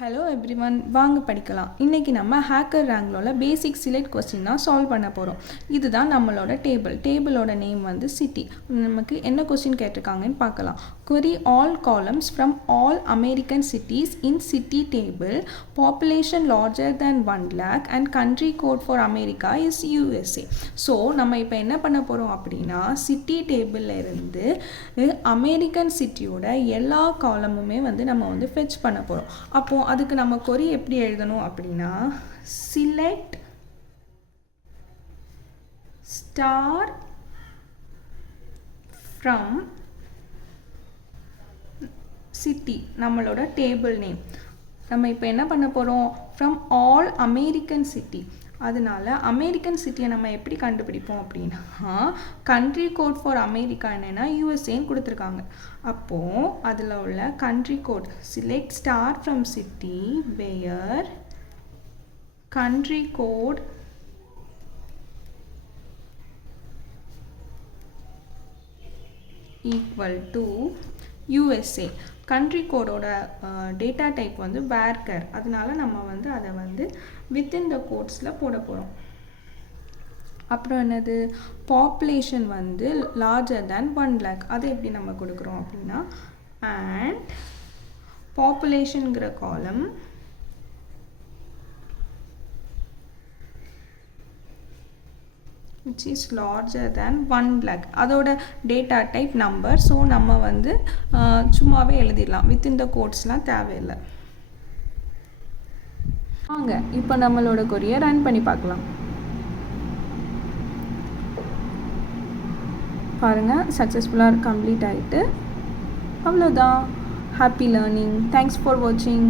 Hello everyone, வாங்க படிக்கலாம். இன்றைக்கி நம்ம ஹேக்கர் ரேங்க்லோட பேசிக் சிலெக்ட் கொஸ்டின் தான் சால்வ் பண்ண போகிறோம். இதுதான் நம்மளோட டேபிளோட நேம் வந்து சிட்டி. நமக்கு என்ன கொஸ்டின் கேட்டிருக்காங்கன்னு பார்க்கலாம். query all columns from all American cities in city table, population larger than 1 lakh and country code for America is USA. So நம்ம இப்போ என்ன பண்ண போகிறோம் அப்படின்னா, சிட்டி டேபிளில் இருந்து அமெரிக்கன் சிட்டியோட எல்லா காலமுமே வந்து நம்ம வந்து ஃபெச் பண்ண போகிறோம். அப்போது அதுக்கு நம்ம கொரி எப்படி எழுதணும் அப்படின்னா, select star from city, நம்மளோட டேபிள் நேம். நம்ம இப்போ என்ன பண்ண போகிறோம், from all American city. அதனால அமெரிக்கன் சிட்டியை நம்ம எப்படி கண்டுபிடிப்போம் அப்படின்னா, கண்ட்ரி கோட் ஃபார் அமெரிக்கா என்னென்னா யூஎஸ்ஏன்னு கொடுத்துருக்காங்க. அப்போது அதில் உள்ள country code select star from city where country code equal to USA. Country கோடோட டேட்டா டைப் வந்து வேர்கர். அதனால நம்ம வந்து அதை வந்து வித்தின் த கோட்ஸில் போட போகிறோம். அப்புறம் என்னது, பாப்புலேஷன் வந்து லார்ஜர் தேன் 1 lakh. அதை எப்படி நம்ம கொடுக்குறோம் அப்படின்னா, அண்ட் பாப்புலேஷனுங்கிற காலம் which is larger than 1 lakh. அதோட டேட்டா டைப் நம்பர். ஸோ நம்ம வந்து சும்மாவே எழுதிடலாம், வித்தின் த கோட்ஸ்லாம் தேவையில்லை. வாங்க இப்போ நம்மளோட கொரியை ரன் பண்ணி பார்க்கலாம். பாருங்கள், சக்ஸஸ்ஃபுல்லாக கம்ப்ளீட் ஆகிட்டு. அவ்வளோதான். Happy learning. தேங்க்ஸ் ஃபார் வாட்சிங்.